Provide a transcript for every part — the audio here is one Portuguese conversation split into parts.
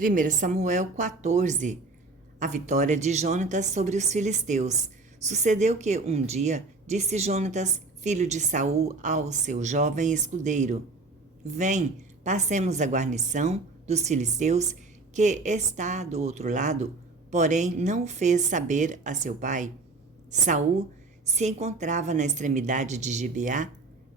1 Samuel 14. A vitória de Jonatas sobre os filisteus. Sucedeu que um dia disse Jonatas, filho de Saul, ao seu jovem escudeiro: Vem, passemos a guarnição dos filisteus que está do outro lado. Porém não o fez saber a seu pai. Saul se encontrava na extremidade de Gibeá,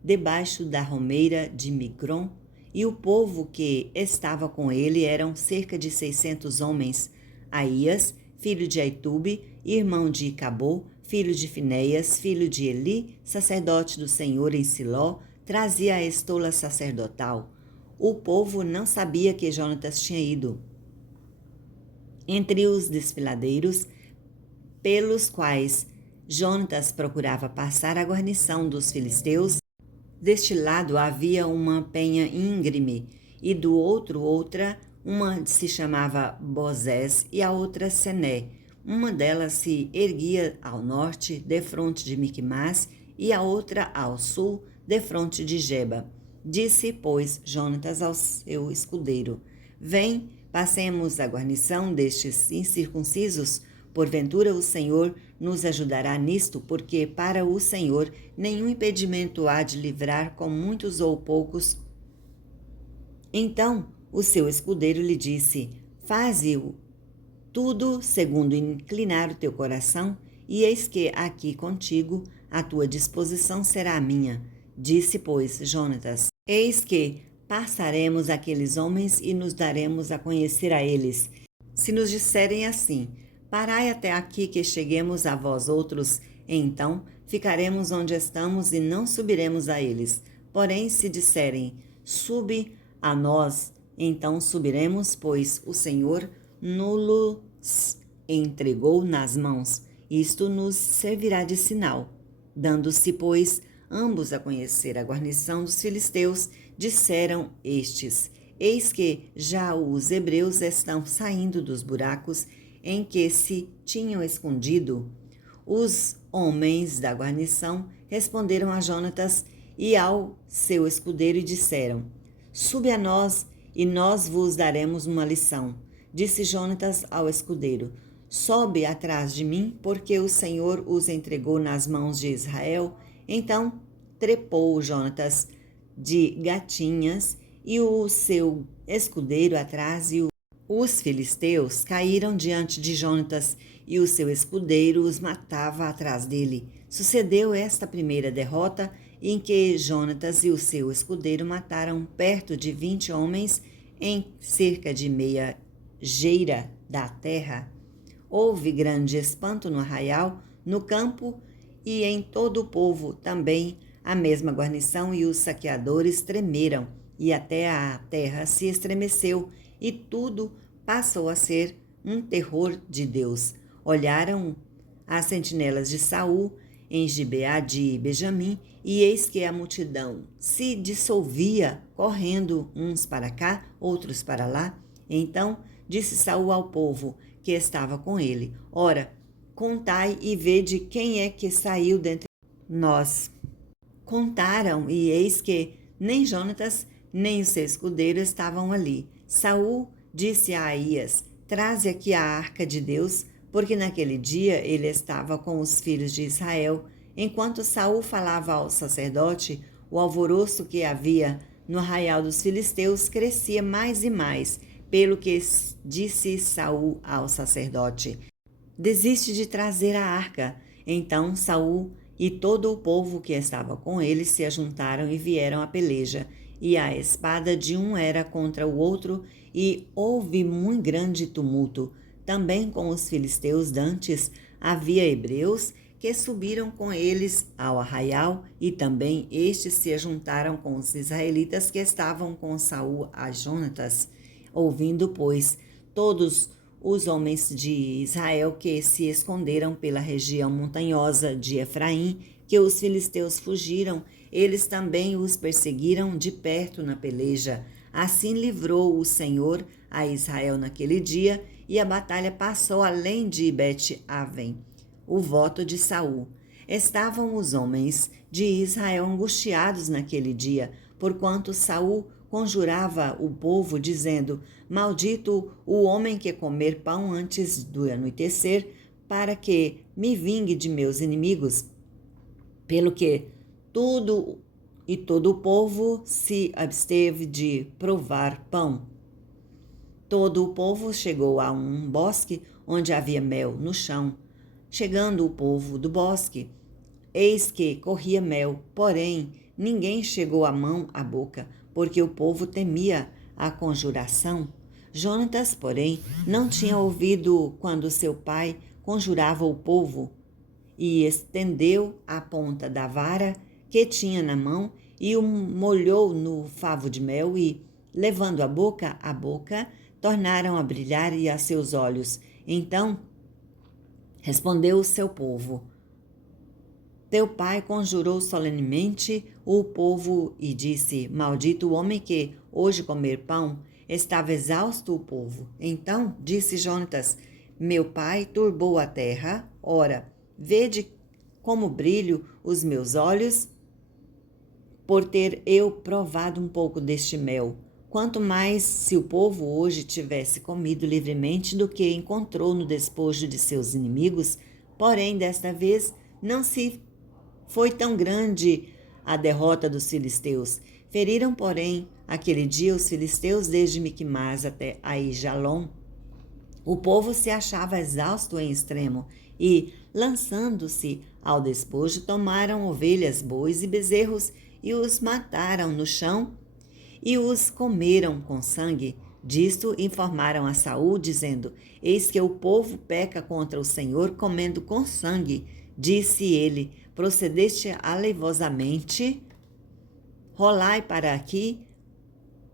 debaixo da romeira de Migron, e o povo que estava com ele eram cerca de 600 homens. Aías, filho de Aitube, irmão de Icabô, filho de Finéias, filho de Eli, sacerdote do Senhor em Siló, trazia a estola sacerdotal. O povo não sabia que Jonatas tinha ido. Entre os desfiladeiros pelos quais Jonatas procurava passar a guarnição dos filisteus, deste lado havia uma penha íngreme, e do outro outra. Uma se chamava Bozés e a outra Sené. Uma delas se erguia ao norte, defronte de Miquimás, e a outra ao sul, defronte de Geba. Disse, pois, Jonatas ao seu escudeiro: Vem, passemos a guarnição destes incircuncisos. Porventura o Senhor nos ajudará nisto, porque para o Senhor nenhum impedimento há de livrar com muitos ou poucos. Então o seu escudeiro lhe disse: Faze-o tudo segundo inclinar o teu coração, e eis que aqui contigo a tua disposição será a minha. Disse, pois, Jonatas: Eis que passaremos aqueles homens e nos daremos a conhecer a eles. Se nos disserem assim: Parai até aqui que cheguemos a vós outros, então ficaremos onde estamos e não subiremos a eles. Porém, se disserem: Sube a nós, então subiremos, pois o Senhor nos entregou nas mãos. Isto nos servirá de sinal. Dando-se, pois, ambos a conhecer a guarnição dos filisteus, disseram estes: Eis que já os hebreus estão saindo dos buracos em que se tinham escondido. Os homens da guarnição responderam a Jonatas e ao seu escudeiro e disseram: Sube a nós, e nós vos daremos uma lição. Disse Jonatas ao escudeiro: Sobe atrás de mim, porque o Senhor os entregou nas mãos de Israel. Então trepou Jonatas de gatinhas, e o seu escudeiro atrás, e os filisteus caíram diante de Jonatas, e o seu escudeiro os matava atrás dele. Sucedeu esta primeira derrota, em que Jonatas e o seu escudeiro mataram perto de 20 homens em cerca de meia geira da terra. Houve grande espanto no arraial, no campo e em todo o povo também. A mesma guarnição e os saqueadores tremeram, e até a terra se estremeceu, e tudo passou a ser um terror de Deus. Olharam as sentinelas de Saul em Gibeá de Benjamim, e eis que a multidão se dissolvia, correndo uns para cá, outros para lá. Então disse Saul ao povo que estava com ele: Ora, contai e vede quem é que saiu dentre nós. Contaram, e eis que nem Jonatas nem o seu escudeiro estavam ali. Saul disse a Aías: Traze aqui a arca de Deus, porque naquele dia ele estava com os filhos de Israel. Enquanto Saul falava ao sacerdote, o alvoroço que havia no arraial dos filisteus crescia mais e mais, pelo que disse Saul ao sacerdote: Desiste de trazer a arca. Então Saul e todo o povo que estava com ele se ajuntaram e vieram à peleja, e a espada de um era contra o outro, e houve muito grande tumulto. Também com os filisteus dantes havia hebreus que subiram com eles ao arraial, e também estes se ajuntaram com os israelitas que estavam com Saul a Jonatas. Ouvindo, pois, todos os homens de Israel que se esconderam pela região montanhosa de Efraim, que os filisteus fugiram, eles também os perseguiram de perto na peleja. Assim livrou o Senhor a Israel naquele dia, e a batalha passou além de Bet-Aven. O voto de Saul. Estavam os homens de Israel angustiados naquele dia, porquanto Saul conjurava o povo, dizendo: Maldito o homem que comer pão antes do anoitecer, para que me vingue de meus inimigos. Pelo que todo o povo se absteve de provar pão. Todo o povo chegou a um bosque onde havia mel no chão. Chegando o povo do bosque, eis que corria mel, porém ninguém chegou a mão à boca, porque o povo temia a conjuração. Jonatas, porém, não tinha ouvido quando seu pai conjurava o povo, e estendeu a ponta da vara que tinha na mão e o molhou no favo de mel e, levando a boca, tornaram a brilhar e a seus olhos. Então respondeu o seu povo: Teu pai conjurou solenemente o povo e disse: Maldito o homem que hoje comer pão. Estava exausto o povo. Então disse Jonatas: Meu pai turbou a terra. Ora, vede como brilho os meus olhos por ter eu provado um pouco deste mel. Quanto mais se o povo hoje tivesse comido livremente do que encontrou no despojo de seus inimigos, porém desta vez não se foi tão grande a derrota dos filisteus. Feriram, porém, aquele dia os filisteus desde Miquimás até Aijalon. O povo se achava exausto em extremo e, lançando-se ao despojo, tomaram ovelhas, bois e bezerros e os mataram no chão e os comeram com sangue. Disto informaram a Saul, dizendo: Eis que o povo peca contra o Senhor, comendo com sangue. Disse ele: Procedeste aleivosamente, rolai para aqui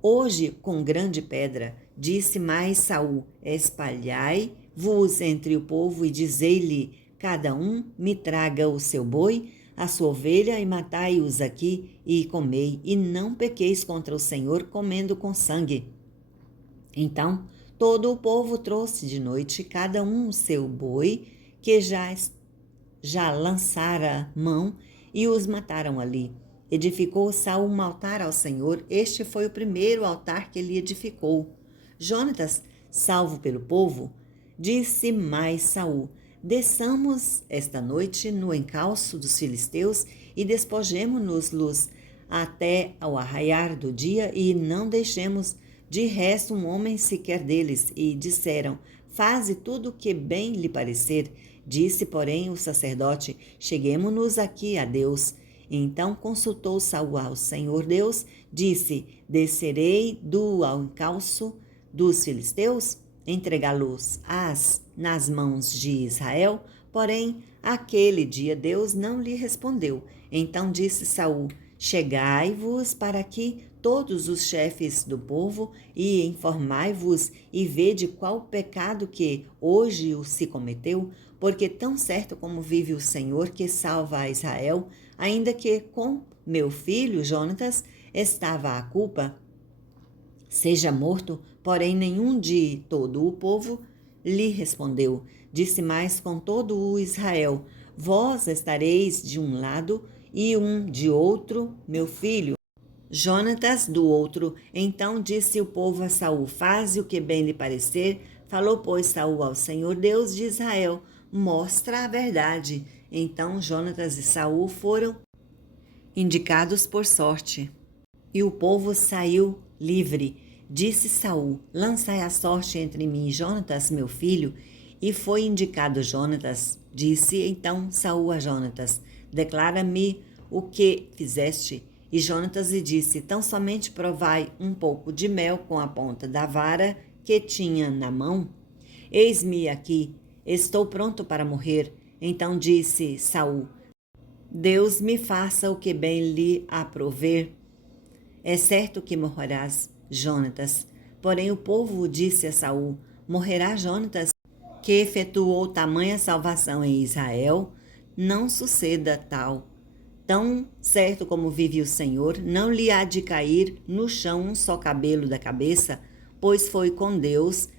hoje com grande pedra. Disse mais Saul: Espalhai-vos entre o povo e dizei-lhe: Cada um me traga o seu boi, a sua ovelha, e matai-os aqui e comei, e não pequeis contra o Senhor comendo com sangue. Então todo o povo trouxe de noite cada um o seu boi, que já lançara mão, e os mataram ali. Edificou Saul um altar ao Senhor. Este foi o primeiro altar que ele edificou. Jonatas, salvo pelo povo, disse mais Saul: Desçamos esta noite no encalço dos filisteus e despojemo-nos-los até ao arraiar do dia, e não deixemos de resto um homem sequer deles. E disseram: Faze tudo o que bem lhe parecer. Disse, porém, o sacerdote: Cheguemo-nos aqui a Deus. Então consultou Saul ao Senhor Deus, disse: Descerei do encalço dos filisteus, entregá-los nas mãos de Israel? Porém, aquele dia Deus não lhe respondeu. Então disse Saul: Chegai-vos para aqui todos os chefes do povo e informai-vos e vede qual o pecado que hoje se cometeu, porque tão certo como vive o Senhor que salva a Israel, ainda que com meu filho Jonatas estava a culpa, seja morto. Porém nenhum de todo o povo lhe respondeu. Disse mais com todo o Israel: Vós estareis de um lado e um de outro, meu filho Jonatas do outro. Então disse o povo a Saul: Faze o que bem lhe parecer. Falou, pois, Saul ao Senhor Deus de Israel: Mostra a verdade. Então Jonatas e Saul foram indicados por sorte, e o povo saiu livre. Disse Saul: Lançai a sorte entre mim e Jonatas, meu filho. E foi indicado Jonatas. Disse então Saul a Jonatas: Declara-me o que fizeste. E Jonatas lhe disse: Tão somente provai um pouco de mel com a ponta da vara que tinha na mão. Eis-me aqui, estou pronto para morrer. Então disse Saul: Deus me faça o que bem lhe aprouver. É certo que morrerás, Jonatas. Porém o povo disse a Saul: Morrerá Jonatas, que efetuou tamanha salvação em Israel? Não suceda tal. Tão certo como vive o Senhor, não lhe há de cair no chão um só cabelo da cabeça, pois foi com Deus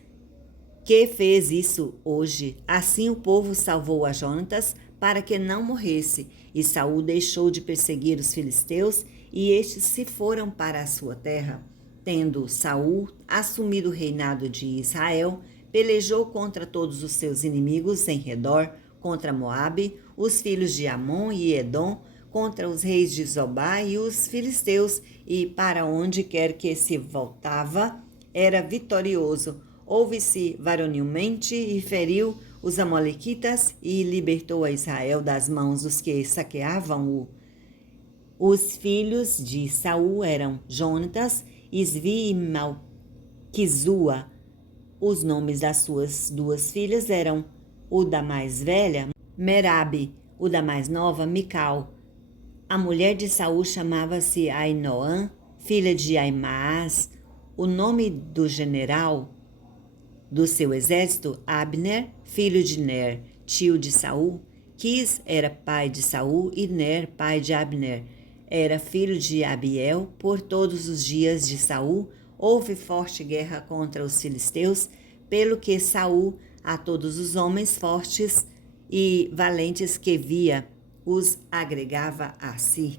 que fez isso hoje. Assim o povo salvou a Jonatas para que não morresse, e Saul deixou de perseguir os filisteus, e estes se foram para a sua terra. Tendo Saul assumido o reinado de Israel, pelejou contra todos os seus inimigos em redor, contra Moabe, os filhos de Amon e Edom, contra os reis de Zobá e os filisteus, e para onde quer que se voltava, era vitorioso. Houve-se varonilmente e feriu os amalequitas e libertou a Israel das mãos dos que saqueavam-o. Os filhos de Saul eram Jonatas, Isvi e Malquizua. Os nomes das suas duas filhas eram o da mais velha, Merabe, o da mais nova, Mical. A mulher de Saul chamava-se Ainoã, filha de Aimaas. O nome do general do seu exército, Abner, filho de Ner, tio de Saul. Quis era pai de Saul e Ner, pai de Abner. Era filho de Abiel. Por todos os dias de Saul houve forte guerra contra os filisteus, pelo que Saul a todos os homens fortes e valentes que via os agregava a si.